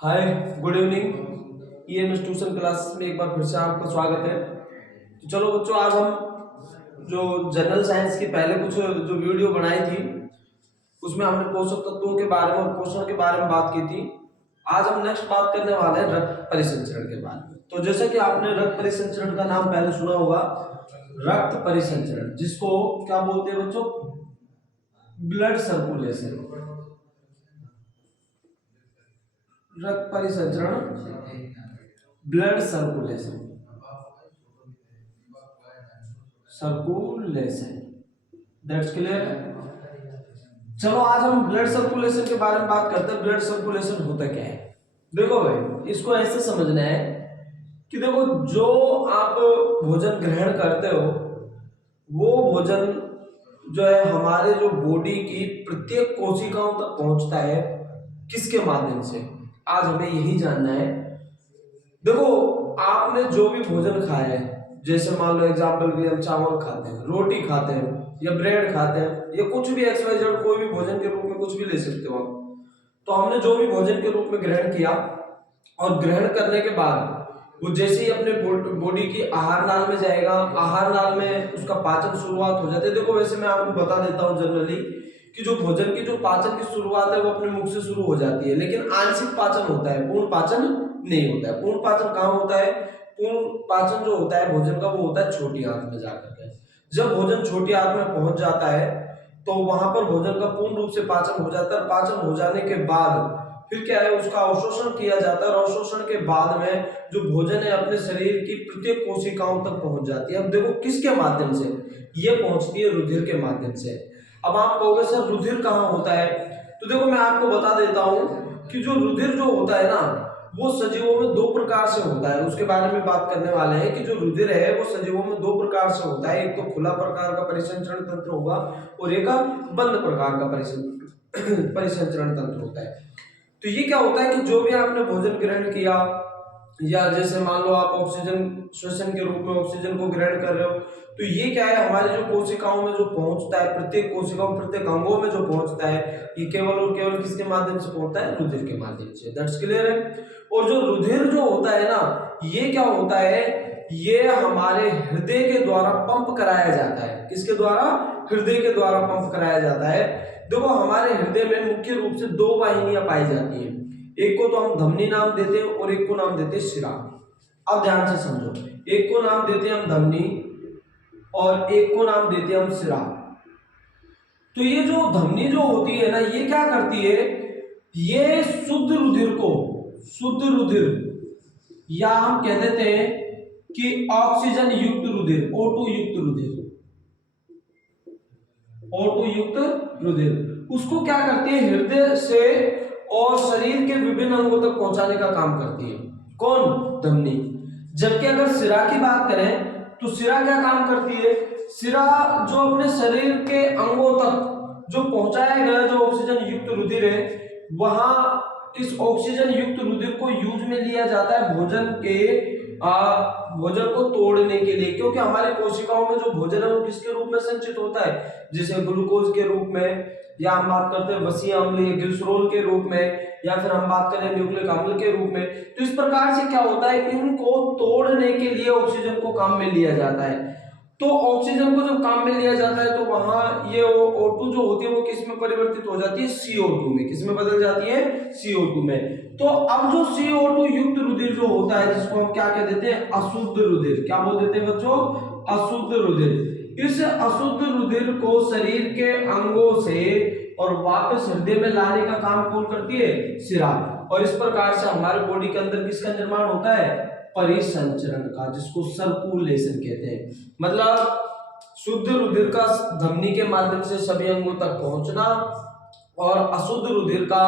हाय, good evening. EMS tuition class में एक बार फिर से आपका स्वागत है। तो चलो बच्चों, आज हम जो जनरल साइंस की पहले कुछ जो वीडियो बनाई थी उसमें हमने पोषक तत्वों के बारे में और पोषण के बारे में बात की थी। आज हम नेक्स्ट बात करने वाले हैं रक्त परिसंचरण के बारे में। तो जैसे कि आपने रक्त परिसंचरण का नाम पहले सुना होगा, रक्त परिसंचरण जिसको क्या बोलते हैं बच्चों? Blood circulation. रक्त परिसंचरण, blood circulation, circulation, that's clear. चलो आज हम ब्लड सर्कुलेशन के बारे में बात करते हैं। ब्लड सर्कुलेशन होता क्या है? देखो भाई, इसको ऐसे समझना है कि देखो, जो आप भोजन ग्रहण करते हो वो भोजन जो है हमारे जो बॉडी की प्रत्येक कोशिकाओं तक पहुंचता है। किसके माध्यम से? आज हमें यही जानना है। देखो, आपने जो भी भोजन खाया है, जैसे मान लो एग्जाम्पल के लिए हम चावल खाते हैं, रोटी खाते हैं या ब्रेड खाते हैं या कुछ भी XYZ कोई भी भोजन के रूप में कुछ भी ले सकते हो आप। तो हमने जो भी भोजन के रूप में ग्रहण किया और ग्रहण करने के बाद वो जैसे ही अपने बॉडी की आहार नाल में जाएगा, आहार नाल में उसका पाचन शुरुआत हो जाती है। देखो, वैसे मैं आपको बता देता हूँ जनरली कि जो भोजन की जो पाचन की शुरुआत है वो अपने मुख से शुरू हो जाती है, लेकिन आंशिक पाचन होता है, पूर्ण पाचन नहीं होता है। पूर्ण पाचन कहाँ होता है? पूर्ण पाचन जो होता है भोजन का वो होता है छोटी आंत में जाकर के। जब भोजन छोटी आंत में पहुंच जाता है तो वहां पर भोजन का पूर्ण रूप से पाचन हो जाता है। पाचन हो जाने के बाद फिर क्या है, उसका अवशोषण किया जाता है और अवशोषण के बाद में जो भोजन है अपने शरीर की प्रत्येक कोशिकाओं तक पहुंच जाती है। अब देखो किसके माध्यम से ये पहुंचती है? रुधिर के माध्यम से। अब आप कहोगे सर रुधिर कहाँ होता है? तो देखो मैं आपको बता देता हूं कि जो रुधिर जो होता है ना वो सजीवों में दो प्रकार से होता है। उसके बारे में बात करने वाले हैं कि जो रुधिर है वो सजीवों में दो प्रकार से होता है। एक तो खुला प्रकार का परिसंचरण तंत्र होगा और एक बंद प्रकार का परिसंचरण तंत्र होता है। तो ये क्या होता है कि जो भी आपने भोजन ग्रहण किया या जैसे मान लो आप ऑक्सीजन श्वसन के रूप में ऑक्सीजन को ग्रहण कर रहे हो, तो ये क्या है, हमारे जो कोशिकाओं में जो पहुंचता है, प्रत्येक कोशिकाओं प्रत्येक अंगों में जो पहुंचता है, ये केवल और केवल किसके माध्यम से पहुंचता है? रुधिर के माध्यम से। दैट्स क्लियर है। और जो रुधिर जो होता है ना, ये क्या होता है, ये हमारे हृदय के द्वारा पंप कराया जाता है। किसके द्वारा? हृदय के द्वारा पंप कराया जाता है। देखो, हमारे हृदय में मुख्य रूप से दो वाहिनियां पाई जाती हैं। एक को तो हम धमनी नाम देते हैं और एक को नाम देते हैं शिरा। अब ध्यान से समझो, एक को नाम देते हैं हम धमनी और एक को नाम देते हैं हम शिरा। तो ये जो धमनी जो होती है ना, ये क्या करती है, ये शुद्ध रुधिर को, शुद्ध रुधिर या हम कह देते हैं कि ऑक्सीजन युक्त रुधिर, O2 युक्त रुधिर, O2 युक्त रुधिर, उसको क्या करती है, हृदय से और शरीर के विभिन्न अंगों तक पहुंचाने का काम करती है। कौन? धमनी। जबकि अगर शिरा की बात करें तो शिरा क्या काम करती है? शिरा जो अपने शरीर के अंगों तक जो पहुंचाया गया जो ऑक्सीजन युक्त रुधिर है, वहां इस ऑक्सीजन युक्त रुधिर को यूज में लिया जाता है भोजन को तोड़ने के लिए। क्योंकि हमारे कोशिकाओं में जो भोजन है वो किसके रूप में संचित होता है? जैसे ग्लूकोज के रूप में, या हम बात करते हैं वसीय अम्ल या ग्लिसरॉल के रूप में, या फिर हम बात करें न्यूक्लिक अम्ल के रूप में। तो इस प्रकार से क्या होता है, इनको तोड़ने के लिए ऑक्सीजन को काम में लिया जाता है। तो ऑक्सीजन को जब काम में लिया जाता है तो वहां ये O2 जो होती है वो किस में परिवर्तित हो जाती है? CO2 में। किस में बदल जाती है? CO2 में। तो अब जो CO2 युक्त रुधिर जो होता है, जिसको हम क्या कह देते हैं? अशुद्ध रुधिर। क्या बोल देते हैं बच्चों? अशुद्ध रुधिर। इस अशुद्ध रुधिर को शरीर के अंगों से और वापस हृदय में लाने का काम कौन करती है? शिरा। और इस प्रकार से हमारे बॉडी के अंदर किसका निर्माण होता है? परिसंचरण का, जिसको सर्कुलेशन कहते हैं। मतलब शुद्ध रुधिर का धमनी के माध्यम से सभी अंगों तक पहुंचना और अशुद्ध रुधिर का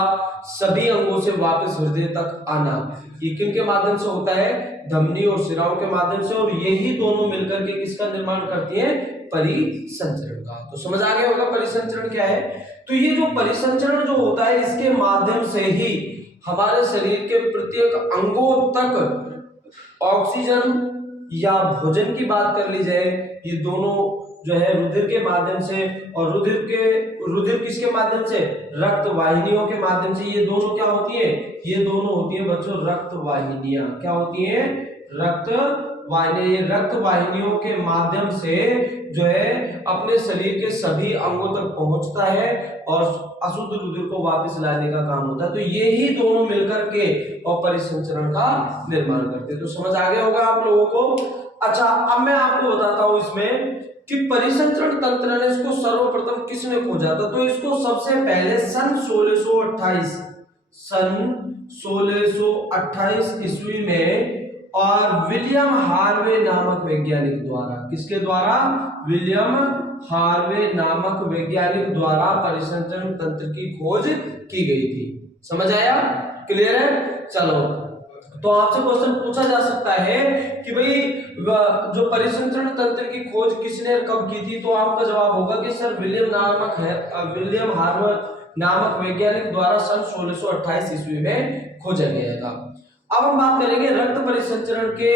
सभी अंगों से वापस हृदय तक आना। ये किनके माध्यम से होता है? धमनी और शिराओं के माध्यम से। और यही दोनों मिलकर के किसका निर्माण करती हैं? परिसंचरण का। तो समझ आ गया होगा परिसंचरण क्या है। तो ये जो परिसंचरण जो होता है, इसके माध्यम से ही हमारे शरीर के प्रत्येक अंगों तक ऑक्सीजन या भोजन की बात कर ली जाए, ये दोनों जो है रुधिर के माध्यम से, और रुधिर किसके माध्यम से, रक्त वाहिनियों के माध्यम से। ये दोनों क्या होती है, ये दोनों होती है बच्चों रक्त वाहिनियां। क्या होती है, रक्त वाहिनियां। ये रक्त वाहिनियों के माध्यम से जो है अपने शरीर के सभी अंगों तक पहुंचता है और अशुद्ध रुधिर को वापस लाने का काम होता है। तो ये ही दोनों मिलकर के और परिसंचरण का निर्माण करते हैं। तो समझ आ गया होगा आप लोगों को। अच्छा, अब मैं आपको बताता हूं इसमें कि परिसंचरण तंत्र ने इसको सर्वप्रथम किसने खोजा था। तो इसको सबसे पहले सन 1628 ईस्वी में और विलियम हार्वे नामक वैज्ञानिक द्वारा, किसके द्वारा, विलियम हार्वे नामक वैज्ञानिक द्वारा परिसंचरण तंत्र की खोज की गई थी। समझ आया, क्लियर है। चलो, तो आपसे क्वेश्चन पूछा जा सकता है कि भाई जो परिसंचरण तंत्र की खोज किसने कब की थी, तो आपका जवाब होगा कि सर विलियम हार्वे नामक वैज्ञानिक द्वारा सन 1628 ईस्वी में खोजा गया था। अब हम बात करेंगे रक्त परिसंचरण के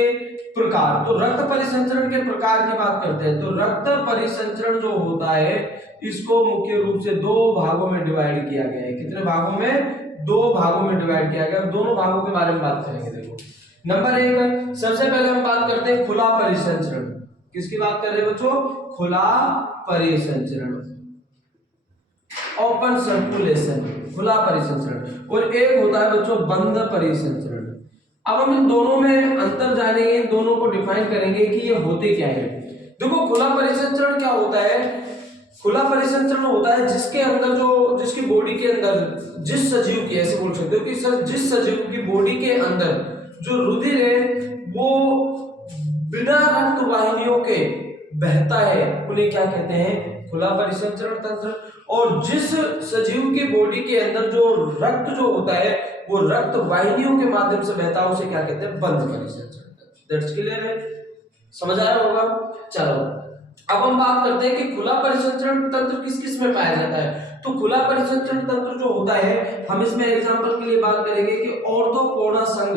प्रकार। तो रक्त परिसंचरण के प्रकार की बात करते हैं। तो रक्त परिसंचरण जो होता है इसको मुख्य रूप से दो भागों में डिवाइड किया गया है। कितने भागों में, दो भागों में डिवाइड किया गया। दोनों भागों के बारे में बात करेंगे। देखो, नंबर 1 सबसे पहले हम बात करते हैं खुला परिसंचरण। किसकी बात कर रहे हैं बच्चों, खुला परिसंचरण, ओपन सर्कुलेशन, खुला परिसंचरण। और एक होता है बच्चों बंद परिसंचरण। अब हम इन दोनों में अंतर जानेंगे, इन दोनों को डिफाइन करेंगे कि ये होते क्या है। देखो, खुला परिसंचरण क्या होता है, खुला परिसंचरण होता है जिसके अंदर जिसकी बॉडी के अंदर जिस सजीव की, ऐसे बोल सकते हो कि सर जिस सजीव की बॉडी के अंदर जो रुधिर है वो बिना रक्त वाहिनियों के बहता है, उन्हें क्या कहते हैं, खुला परिसंचरण तंत्र। और जिस सजीव की बॉडी के अंदर जो रक्त जो होता है वो रक्त वाहिनियों के माध्यम से बहता है, उसे क्या कहते हैं, बंद परिसंचरण तंत्र। दैट्स क्लियर है, समझ आया होगा। चलो, अब हम बात करते हैं कि खुला परिसंचरण तंत्र किस किस में पाया जाता है। तो खुला परिसंचरण तंत्र जो होता है, हम इसमें एग्जांपल के लिए बात करेंगे कि ऑर्थोपोडा संघ,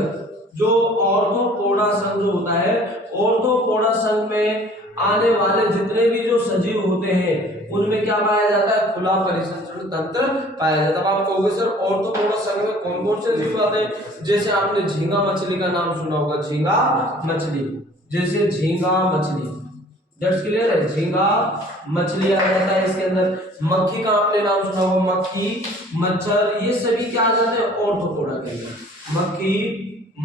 जो ऑर्थोपोडा संघ जो होता है, ऑर्थोपोडा संघ में आने वाले जितने भी जो सजीव होते हैं उनमें क्या पाया जाता है, खुला परिसंचरण तंत्र पाया जाता है। अब आप कहोगे सर ऑर्थोपोडा संघ में कौन कौन से जीव आते हैं, जैसे आपने झींगा मछली का नाम सुना होगा, झींगा मछली, जैसे झींगा मछली, दैट्स क्लियर है, झींगा मछली आ जाता है इसके अंदर। मक्खी का आपने नाम सुना होगा, मक्खी, मच्छर, ये सभी क्या आ जाते हैं, ऑर्थोपोडा के अंदर। मक्खी,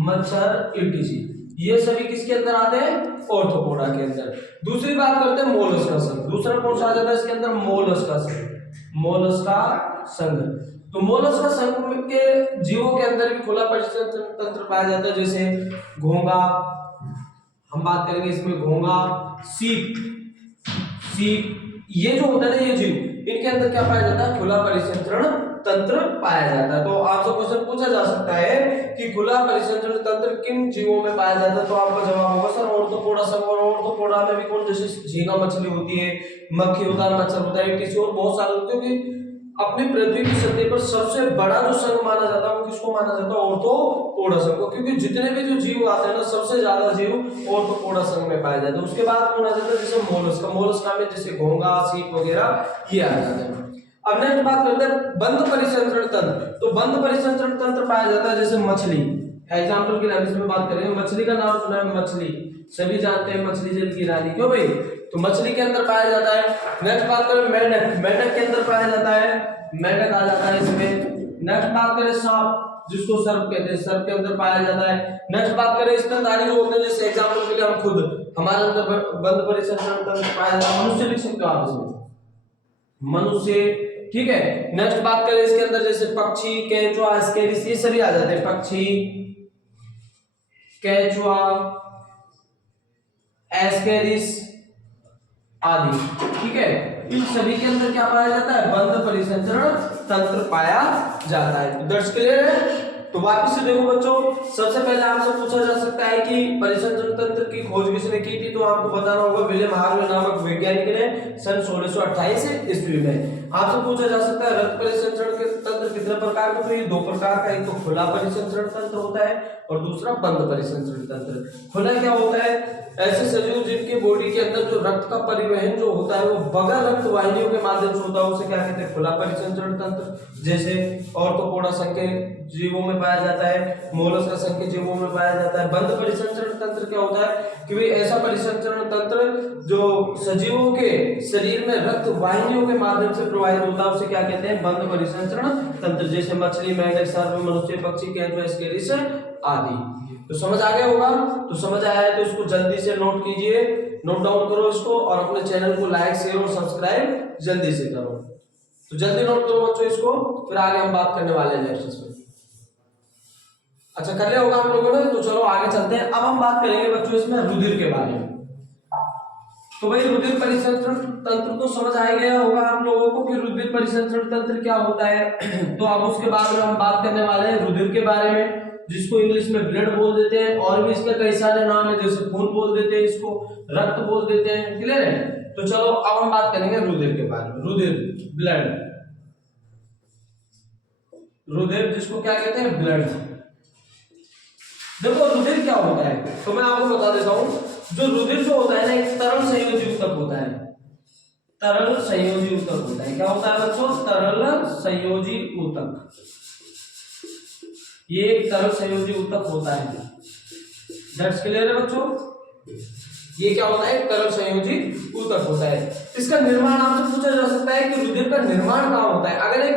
मच्छर, ईटीसी, ये सभी किसके अंदर आते हैं, ऑर्थोपोडा के अंदर। दूसरी बात करते हैं मोलस्का संघ। दूसरा कौन सा आ जाता है इसके अंदर, मोलस्का संघ, मोलस्का संघ। तो मोलस्का संघ के जीवों के अंदर भी खुला परिसंचरण तंत्र पाया जाता है, जैसे घोंगा, हम बात करेंगे इसमें घोंगा, सीप, ये जो होता है ना ये जीव, इनके अंदर क्या पाया जाता है, खुला परिसंचरण तंत्र पाया जाता है। तो आपसे क्वेश्चन पूछा जा सकता है कि खुला परिसंचरण तंत्र किन जीवों में पाया जाता है, तो आपका जवाब होगा सर ऑर्थोपोडा संघ। और ऑर्थोपोडा में भी कौन, जैसे झींगा मछली होती है, मक्खी होता है, मच्छर होता है, टीसी और बहुत सारे होते हैं। क्योंकि अपनी पृथ्वी की सतह पर सबसे बड़ा जो संघ माना जाता है वो किसको माना जाता है, ऑर्थोपोडा संघ को। क्योंकि जितने भी जो जीव आते हैं ना, सबसे ज्यादा जीव ऑर्थोपोडा संघ में पाए जाते हैं। उसके बाद कौन आ जाता है, जैसे मोलस्का, मोलस्का में जैसे घोंगा, सीप वगैरह ये आ जाते हैं। अब नेक्स्ट बात करते हैं बंद परिसंचरण तंत्र। तो बंद परिसंचरण तंत्र पाया जाता है जैसे मछली, एग्जाम्पल के लिए इसमें बात करेंगे। मछली का नाम सुना है, मछली सभी जानते हैं, मछली जल की रानी, क्यों भाई, तो मछली के अंदर पाया जाता है। नेक्स्ट बात करें मेंढक, मेंढक के अंदर पाया जाता है, मेंढक आ जाता है इसमें। नेक्स्ट बात करें सांप, जिसको सर्प कहते हैं, सर्प के अंदर पाया जाता है। नेक्स्ट बात करें स्तनधारी जो होते हैं, जैसे एग्जाम्पल के लिए हम खुद, हमारे अंदर बंद परिसंचरण तंत्र पाया जाता है। मनुष्य लिख सकते हो आप इसमें, मनुष्य, ठीक है। नेक्स्ट बात करें इसके अंदर जैसे पक्षी, केंचुआ, एस्केरिस, ये सभी आ जाते हैं, पक्षी, केंचुआ, एस्केरिस आदि, ठीक है। इन सभी के अंदर क्या पाया जाता है, बंद परिसंचरण तंत्र पाया जाता है। दैट्स क्लियर है। तो वापस से देखो बच्चों, सबसे पहले आपसे पूछा जा सकता है कि परिसंचरण तंत्र की खोज किसने की थी, तो आपको बताना होगा विलियम हार्वे नामक वैज्ञानिक ने सन 1628 ईस्वी में। आपसे पूछा जा सकता है रक्त परिसंचरण के तंत्र कितने प्रकार के, तो ये दो प्रकार का, एक तो खुला परिसंचरण तंत्र होता है और दूसरा बंद परिसंचरण तंत्र। खुला क्या होता है, ऐसे सजीव जिनके बॉडी के अंदर जो रक्त का परिवहन जो होता है वो बगैर रक्त वाहिनियों के माध्यम से होता है, उसे क्या कहते हैं, खुला परिसंचरण तंत्र। जैसे ऑर्थोपोडा संघ के जीवों में पाया जाता है, मोलस्का संघ के जीवों में पाया जाता है। बंद परिसंचरण तंत्र क्या होता है कि भाई ऐसा परिसंचरण तंत्र जो सजीवों के शरीर में रक्त वाहिनियों के माध्यम से प्रवाहित होता है, उसे क्या कहते हैं, बंद परिसंचरण तंत्र। जैसे मछली, मेंढक, सर्प, मनुष्य, पक्षी, केंचुआ, स्केलिस आदि। तो समझ आ गया होगा, तो समझ आया है तो इसको जल्दी से नोट कीजिए, नोट डाउन करो इसको, और अपने चैनल को लाइक, शेयर और सब्सक्राइब जल्दी से करो। तो जल्दी नोट करो बच्चों इसको, फिर आगे हम बात करने वाले हैं नेक्स्ट में। अच्छा कर लिया होगा आप लोगों ने, तो चलो आगे चलते हैं। अब हम बात करेंगे बच्चों इसमें रुधिर के बारे में। तो भाई रुधिर परिसंचरण तंत्र तो समझ आ गया होगा आप लोगों को कि रुधिर परिसंचरण तंत्र क्या होता है। तो अब उसके बाद में हम बात करने वाले हैं रुधिर के बारे में, जिसको इंग्लिश में ब्लड बोल देते हैं, और भी इसके कई सारे नाम है, जैसे खून बोल देते हैं, इसको रक्त बोल देते हैं। क्लियर है? तो चलो अब हम बात करेंगे रुधिर के बारे में। रुधिर, ब्लड, रुधिर जिसको क्या कहते हैं, ब्लड। देखो रुधिर क्या होता है, तो मैं आपको बता देता हूं। जो रुधिर जो होता है ना, एक तरल संयोजी ऊतक होता है। तरल संयोजी ऊतक होता है। क्या होता है बच्चों? तरल संयोजी ऊतक। ये एक तरल संयोजी ऊतक होता है। दैट्स क्लियर है बच्चों? ये क्या होता है? एक तरल संयोजी ऊतक होता है। इसका निर्माण आपसे पूछा जा सकता है कि रुधिर का निर्माण कहाँ होता है। अगर एक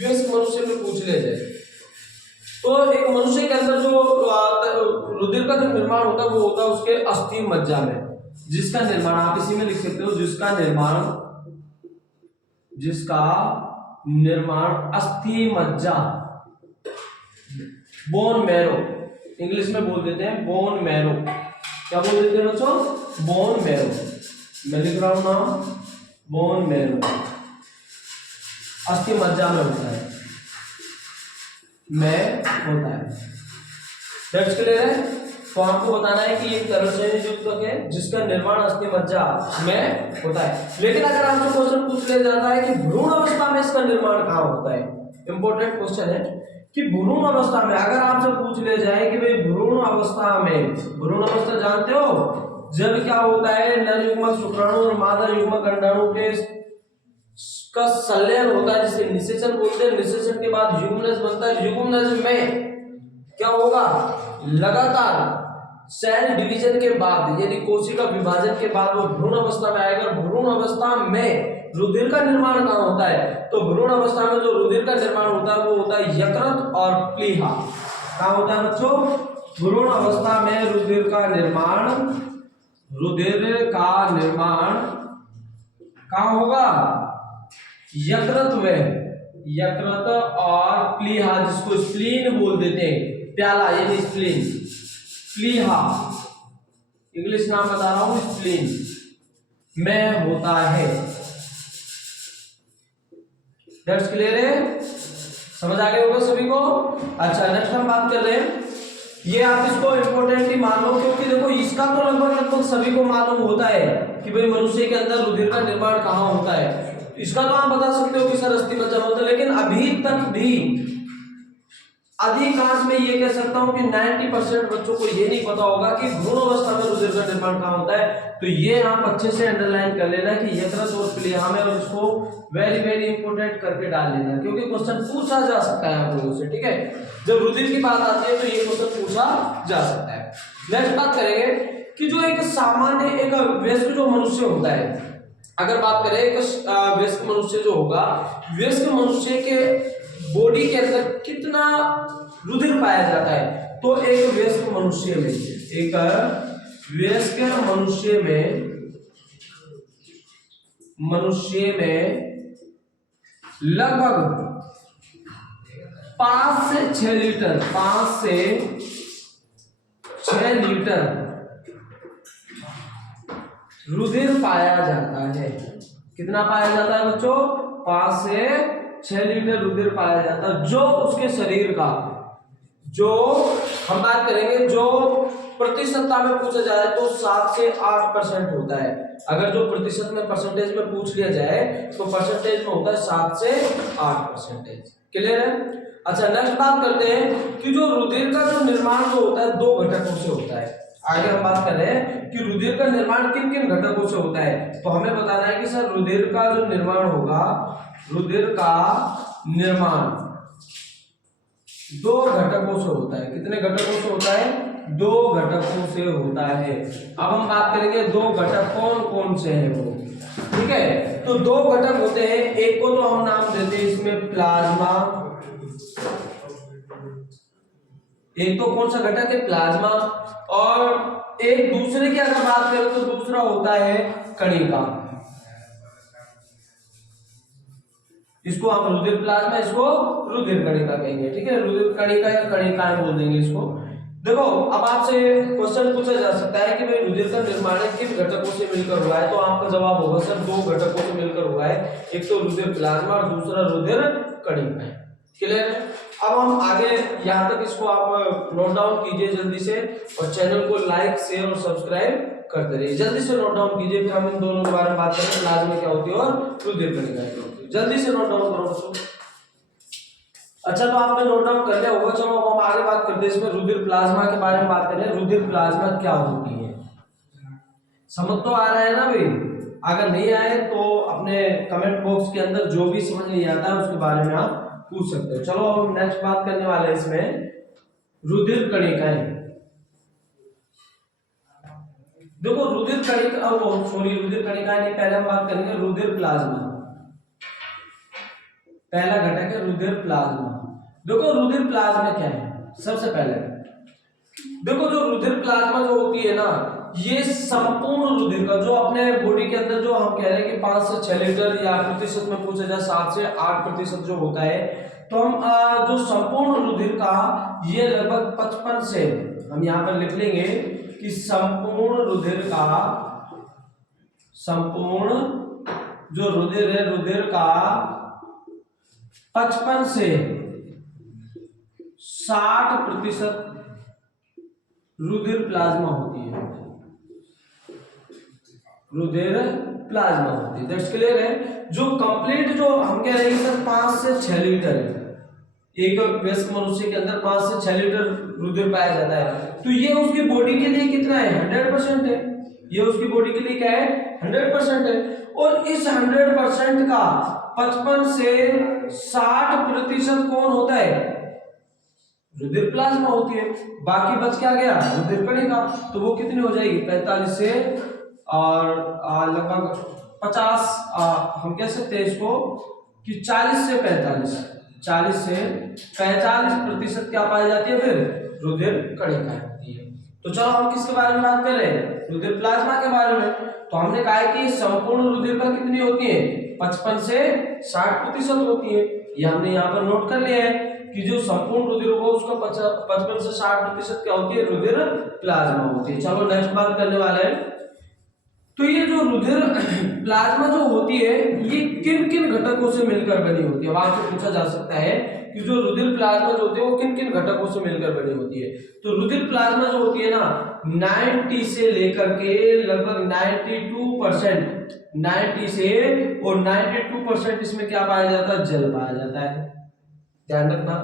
वयस्क मनुष्य में पूछ लिया जाए तो एक मनुष्य के अंदर जो रुधिर का जो निर्माण होता है वो होता है उसके अस्थि मज्जा में, जिसका निर्माण आप इसी में लिख सकते हो, जिसका निर्माण अस्थि मज्जा, बोन मैरो, इंग्लिश में बोल देते हैं बोन मैरो। क्या बोल देते हैं बच्चों? Bone marrow. मैं लिख रहा हूं नाम, बोन मैरो, अस्थि मज्जा में होता है, होता है। दैट्स क्लियर है? तो आपको बताना है कि एक तरल संयोजी ऊतक है जिसका निर्माण अस्थि मज्जा में होता है। लेकिन अगर आपसे क्वेश्चन पूछ लिया जाता है कि भ्रूण अवस्था में इसका निर्माण कहाँ होता है, इंपॉर्टेंट क्वेश्चन है कि भ्रूण अवस्था में अगर आपसे पूछ लिया जाए कि भाई भ्रूण अवस्था में, भ्रूण अवस्था जानते हो जब क्या होता है, नर युग्मक शुक्राणु और मादा युग्मक अंडाणु के का संलयन होता है, जिसे निषेचन बोलते हैं। निषेचन के बाद युग्मनज बनता है। युग्मनज में क्या होगा, लगातार सेल डिवीजन के बाद यानी कोशिका विभाजन के बाद वो भ्रूण अवस्था में आएगा। भ्रूण अवस्था में रुधिर का निर्माण कहाँ होता है, तो भ्रूण अवस्था में जो रुधिर का निर्माण होता है वो होता है यकृत और प्लीहा। कहाँ होता है बच्चों? भ्रूण अवस्था में रुधिर का निर्माण कहाँ होगा? यकृत और प्लीहा, जिसको स्प्लीन बोल देते हैं, प्याला यानी स्प्लीन, प्लीहा इंग्लिश नाम बता रहा हूं, स्प्लीन में होता है। दैट्स क्लियर है? समझ आ गया होगा सभी को? अच्छा नेक्स्ट हम बात कर रहे हैं, ये आप इसको इंपॉर्टेंटली मान लो, क्योंकि देखो इसका तो लगभग सभी को मालूम होता है कि भाई मनुष्य के अंदर रुधिर का निर्माण कहाँ होता है। इसका तो आप बता सकते हो कि सर अस्थि मज्जा होता है, लेकिन अभी तक भी अधिकांश में ये कह सकता हूं कि 90% बच्चों को ये नहीं पता होगा कि भ्रूण अवस्था में रुधिर का निर्माण कहाँ होता है। तो ये आप अच्छे से अंडरलाइन कर लेना कि यकृत और प्लीहा में, और इसको वेरी वेरी इंपोर्टेंट करके डाल लेना, क्योंकि क्वेश्चन पूछा जा सकता है आप लोगों से। ठीक है, जब रुधिर की बात आती है तो ये क्वेश्चन पूछा जा सकता है। नेक्स्ट बात करेंगे कि जो एक सामान्य एक वयस्क जो मनुष्य होता है, अगर बात करें एक वयस्क मनुष्य जो होगा, वयस्क मनुष्य के बॉडी के अंदर कितना रुधिर पाया जाता है, तो एक वयस्क मनुष्य में लगभग 5 से 6 लीटर रुधिर पाया जाता है। कितना पाया जाता है बच्चों? 5 से 6 लीटर रुधिर पाया जाता है, जो उसके शरीर का, जो हम बात करेंगे जो प्रतिशतता में पूछा जाए तो 7 से 8% होता है। अगर जो प्रतिशत में परसेंटेज में पूछ लिया जाए तो परसेंटेज में होता है 7 से 8%। क्लियर है? अच्छा, नेक्स्ट बात करते हैं कि जो रुधिर का जो निर्माण जो होता है 2 घटकों से होता है। आगे हम बात कर रहे हैं कि रुधिर का निर्माण किन किन घटकों से होता है। तो हमें बताना है कि सर रुधिर का जो निर्माण होगा, रुधिर का निर्माण 2 घटकों से होता है। कितने घटकों से होता है? 2 घटकों से होता है। अब हम बात करेंगे 2 घटक कौन कौन से हैं वो। ठीक है, तो 2 घटक होते हैं। एक को तो हम नाम देते हैं इसमें प्लाज्मा, एक तो कौन सा घटक है? प्लाज्मा। और एक दूसरे की अगर बात करें तो दूसरा होता है कणिका। इसको हम रुधिर प्लाज्मा, इसको रुधिर कणिका कहेंगे। ठीक है, रुधिर कणिका या कणिकाएं बोल देंगे इसको। देखो, अब आपसे क्वेश्चन पूछा जा सकता है कि भाई रुधिर का निर्माण किन घटकों से मिलकर हुआ है, तो आपका जवाब होगा सर 2 घटकों से मिलकर हुआ है। एक तो रुधिर प्लाज्मा और दूसरा रुधिर कणिका। क्लियर है? अब हम आगे यहाँ तक इसको आप नोट डाउन कीजिए जल्दी से, और चैनल को लाइक शेयर और सब्सक्राइब करते रहिए। जल्दी से नोट डाउन कीजिए, फिर हम इन दोनों के बारे में बात करेंगे, प्लाज्मा क्या होती है और रुधिर कणिका क्या होती है। जल्दी से नोट डाउन करो दोस्तों। अच्छा, तो आपने नोट डाउन कर लिया होगा। चलो अब हम आगे बात करते हैं, इसमें रुधिर प्लाज्मा के बारे में बात करें। रुधिर प्लाज्मा क्या होती है, समझ तो आ रहा है ना भाई? अगर नहीं आए तो अपने कमेंट बॉक्स के अंदर जो भी समझ नहीं आता है उसके बारे में आप पूछ सकते हो। चलो हम नेक्स्ट बात करने वाले हैं इसमें रुधिर कणिकाएं। देखो रुधिर कणिका, सॉरी रुधिर कणिकाएं नहीं, पहले हम बात करेंगे रुधिर प्लाज्मा। पहला घटक है रुधिर प्लाज्मा। देखो रुधिर प्लाज्मा क्या है, सबसे पहले देखो जो रुधिर प्लाज्मा जो होती है ना, ये संपूर्ण रुधिर का जो अपने बॉडी के अंदर जो हम कह रहे हैं कि 5 से 6 लीटर या प्रतिशत में पूछा जाए 7 से 8% जो होता है, तो हम जो संपूर्ण रुधिर का ये लगभग 55 से, हम यहाँ पर लिख लेंगे कि संपूर्ण रुधिर का, संपूर्ण जो रुधिर है रुधिर का 55 से 60% रुधिर प्लाज्मा होती है। रुधिर प्लाज्मा होती है। दैट्स क्लियर है? जो कंप्लीट जो हम कह रहे हैं सर 5 से 6 लीटर है, एक वयस्क मनुष्य के अंदर 5 से 6 लीटर रुधिर पाया जाता है, तो ये उसकी बॉडी के लिए कितना है? 100% है। ये उसकी बॉडी के लिए क्या है? 100% है। और इस 100% का 55 से 60% कौन होता है? रुधिर प्लाज्मा होती है। बाकी बच क्या गया? रुधिर कणिका। तो वो कितनी हो जाएगी? 45 से और लगभग 50, हम कह सकते हैं इसको कि 40 से 45% क्या पाई जाती है? फिर रुधिर कणिका होती है। तो चलो हम किसके बारे में बात कर रहे हैं? रुधिर प्लाज्मा के बारे में। तो हमने कहा है कि संपूर्ण रुधिर का कितनी होती है? 55 से 60% होती है। ये हमने यहाँ पर नोट कर लिया है कि जो संपूर्ण रुधिर होगा उसका 55 से 60% क्या होती है? रुधिर प्लाज्मा होती है। चलो नेक्स्ट बात करने वाले हैं। तो ये जो रुधिर प्लाज्मा जो होती है ये किन किन घटकों से मिलकर बनी होती है? अब आपसे पूछा जा सकता है कि जो रुधिर प्लाज्मा जो होती है वो किन किन घटकों से मिलकर बनी होती है। तो रुधिर प्लाज्मा जो होती है ना, 90 से लेकर के लगभग 92%, 90 से और 92% इसमें क्या पाया जाता है? जल पाया जाता है। ध्यान रखना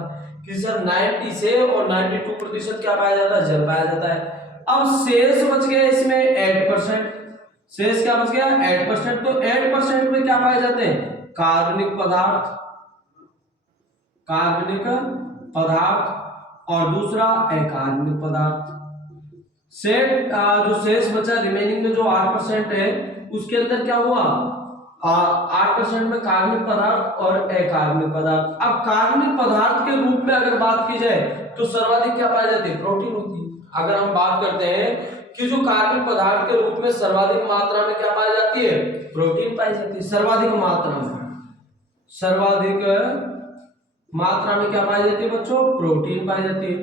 कि सर 90 से और 92% क्या पाया जाता है? जल पाया जाता है। अब शेष बच गया इसमें 8%। शेष क्या बच गया? 8%। तो 8% में क्या पाए जाते हैं? कार्बनिक पदार्थ, कार्बनिक पदार्थ और दूसरा अकार्बनिक पदार्थ। जो शेष बचा रिमेनिंग में जो 8% है उसके अंदर क्या हुआ? 8% में कार्बनिक पदार्थ और अकार्बनिक पदार्थ। अब कार्बनिक पदार्थ के रूप में अगर बात की जाए तो सर्वाधिक क्या पाई जाती है? प्रोटीन होती है। अगर हम बात करते हैं कि जो कार्बनिक पदार्थ के रूप में सर्वाधिक मात्रा में क्या पाई जाती है? प्रोटीन पाई जाती है। सर्वाधिक मात्रा में क्या पाई जाती है बच्चों? प्रोटीन पाई जाती है।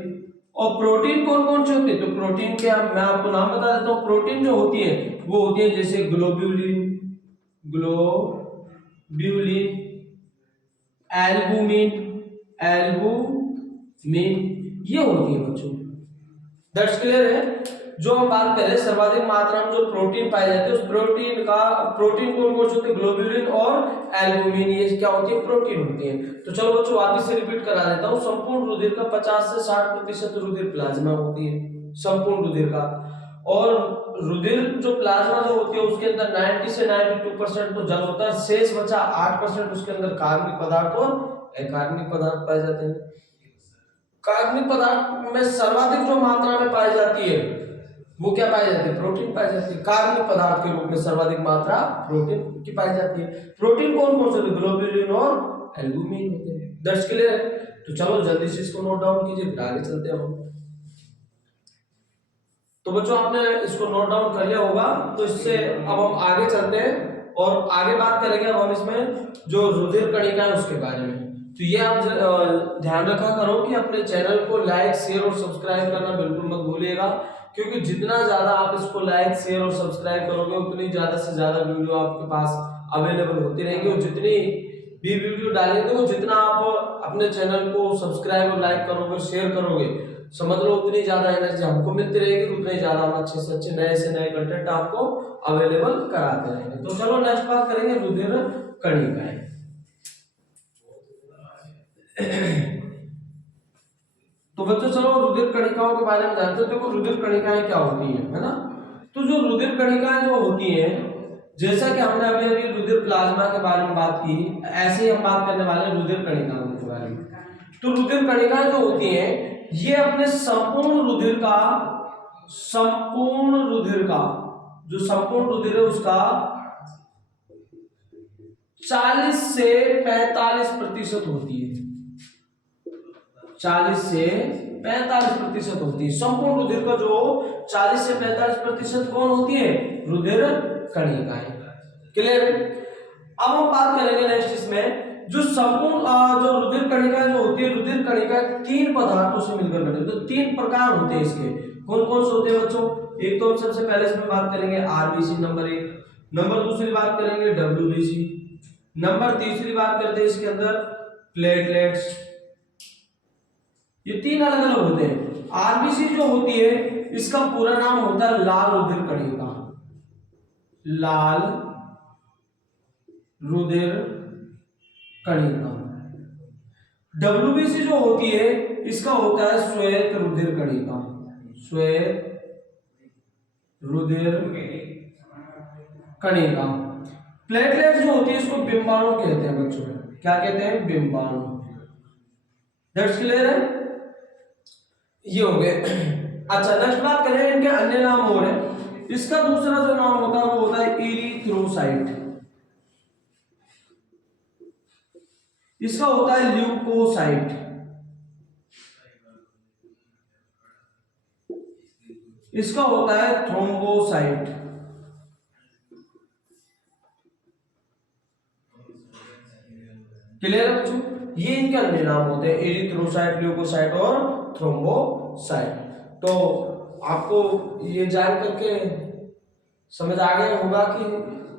और प्रोटीन कौन कौन से होते हैं? तो प्रोटीन के मैं आपको नाम बता देता हूँ। प्रोटीन जो होती है वो होती है जैसे ग्लोब्यूलिन, एल्बुमिन, ये होती है बच्चों। दैट्स क्लियर है? जो हम बात करें सर्वाधिक मात्रा में जो प्रोटीन पाए जाते हैं, उस प्रोटीन कौन कौन से होते हैं, ग्लोबुलिन और एल्बुमिन, ये क्या होती है, प्रोटीन होती है। तो चलो बच्चों वापस से रिपीट करा देता हूँ। संपूर्ण रुधिर का 50 से 60% रुधिर प्लाज्मा होती है, संपूर्ण रुधिर का। और रुधिर जो प्लाज्मा जो होती है उसके अंदर 90 से 92% तो जल होता है, शेष बचा 8% उसके अंदर कार्बनिक पदार्थ और अकार्बनिक पदार्थ पाए जाते हैं। कार्बनिक पदार्थ में सर्वाधिक जो मात्रा में पाई जाती है वो क्या पाई जाती है, प्रोटीन पाई जाती है। कार्बनिक पदार्थ के रूप में सर्वाधिक मात्रा प्रोटीन की पाई जाती है। प्रोटीन कौन कौन से होते हैं, ग्लोबुलिन और एल्बुमिन होते हैं। That's clear. तो चलो जल्दी से इसको नोट डाउन कीजिए, फिर आगे चलते हैं हम। तो बच्चों आपने इसको नोट डाउन कर लिया होगा, तो इससे अब हम आगे चलते हैं और आगे बात करेंगे अब हम इसमें जो रुधिर कणिका है उसके बारे में। तो ये आप ध्यान रखा करो कि अपने चैनल को लाइक शेयर और सब्सक्राइब करना बिल्कुल मत भूलिएगा, क्योंकि जितना ज्यादा आप इसको लाइक शेयर और सब्सक्राइब करोगे उतनी ज्यादा से ज्यादा वीडियो आपके पास अवेलेबल होती रहेगी। और जितनी भी वीडियो डालेंगे वो जितना आप अपने चैनल को सब्सक्राइब और लाइक करोगे, शेयर करोगे, समझ लो उतनी ज्यादा एनर्जी हमको मिलती रहेगी, उतने ज्यादा हम अच्छे से अच्छे नए से नए कंटेंट आपको अवेलेबल कराते रहेंगे। तो चलो नेक्स्ट बात करेंगे रुधिर कणिकाएं। तो बच्चों चलो रुधिर कणिकाओं के बारे में जानते हैं। देखो रुधिर कणिकाएं क्या होती है ना। तो जो रुधिर कणिकाएं जो होती हैं, जैसा कि हमने अभी अभी रुधिर प्लाज्मा के बारे में बात की, ऐसे ही हम बात करने वाले हैं रुधिर कणिकाओं के बारे में। तो रुधिर कणिकाएं जो होती हैं ये अपने संपूर्ण रुधिर का जो संपूर्ण रुधिर है उसका 40 से 45% होती है। 40 से 45% होती है संपूर्ण रुधिर का, जो 40 से 45% कौन होती है, रुधिर कणिकाएं। क्लियर। अब हम बात करेंगे नेक्स्ट इसमें जो संपूर्ण जो रुधिर कणिका जो होती है, रुधिर कणिका 3 पदार्थों से मिलकर बने। तो 3 प्रकार होते हैं इसके। कौन कौन से होते हैं बच्चों, एक तो हम सबसे पहले इसमें बात करेंगे आरबीसी नंबर 1, नंबर दूसरी बात करेंगे डब्ल्यूबीसी, नंबर तीसरी बात करते हैं इसके अंदर प्लेटलेट्स। ये 3 अलग अलग होते हैं। आरबीसी जो होती है इसका पूरा नाम होता है लाल रुधिर कणिका, लाल रुधिर कणिका। डब्ल्यूबीसी जो होती है इसका होता है श्वेत रुधिर कणिका, श्वेत रुधिर कणिका। प्लेटलेट्स जो होती है इसको बिंबाणु कहते हैं बच्चों, क्या कहते हैं, बिंबाणु। दैट्स क्लियर है, ये हो गए। अच्छा नेक्स्ट बात करें इनके अन्य नाम और है। इसका दूसरा जो नाम होता है वो होता है इरिथ्रोसाइट, इसका होता है ल्यूकोसाइट, इसका होता है थ्रोम्बोसाइट। क्लियर है बच्चों, ये इनके अन्य नाम होते हैं, एरिथ्रोसाइट, ल्यूकोसाइट और थ्रोम्बोसाइट। तो आपको ये जान करके समझ आ गया होगा कि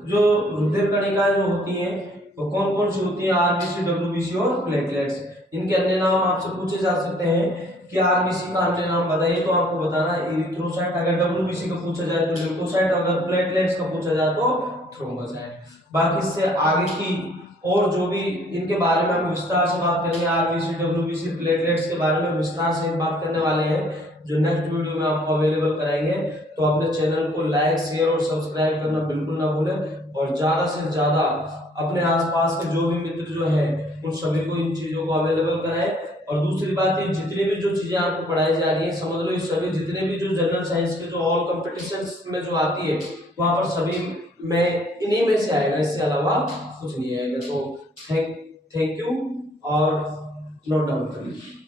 जो रुधिर कणिकाएं जो होती हैं वो कौन कौन सी होती हैं, आरबीसी, डब्ल्यूबीसी और प्लेटलेट्स। इनके अन्य नाम आपसे पूछे जा सकते हैं कि आरबीसी का अन्य नाम बताइए, तो आपको बताना है एरिथ्रोसाइट, अगर डब्ल्यूबीसी का पूछा जाए तो ल्यूकोसाइट, अगर प्लेटलेट्स का पूछा जाए तो थ्रोम्बोसाइट। बाकी इससे आगे की और जो भी इनके बारे में हम विस्तार से बात करेंगे, आरबीसी, डब्ल्यूबीसी, प्लेटलेट्स के बारे में विस्तार से बात करने वाले हैं, जो नेक्स्ट वीडियो में आपको अवेलेबल कराएंगे। तो अपने चैनल को लाइक शेयर और सब्सक्राइब करना बिल्कुल ना भूलें, और ज्यादा से ज्यादा अपने आसपास के जो भी मित्र जो हैं उन सभी को इन चीजों को अवेलेबल कराएं। और दूसरी बात ये जितनी भी जो चीजें आपको पढ़ाई जा रही है, समझ लो ये सभी जितने भी जो जनरल साइंस के जो ऑल कॉम्पिटिशन्स में जो आती है वहां पर सभी में इन्हीं में से आएगा, इससे अलावा कुछ नहीं आएगा। तो थैंक यू और नोट डाउन कर लीजिए।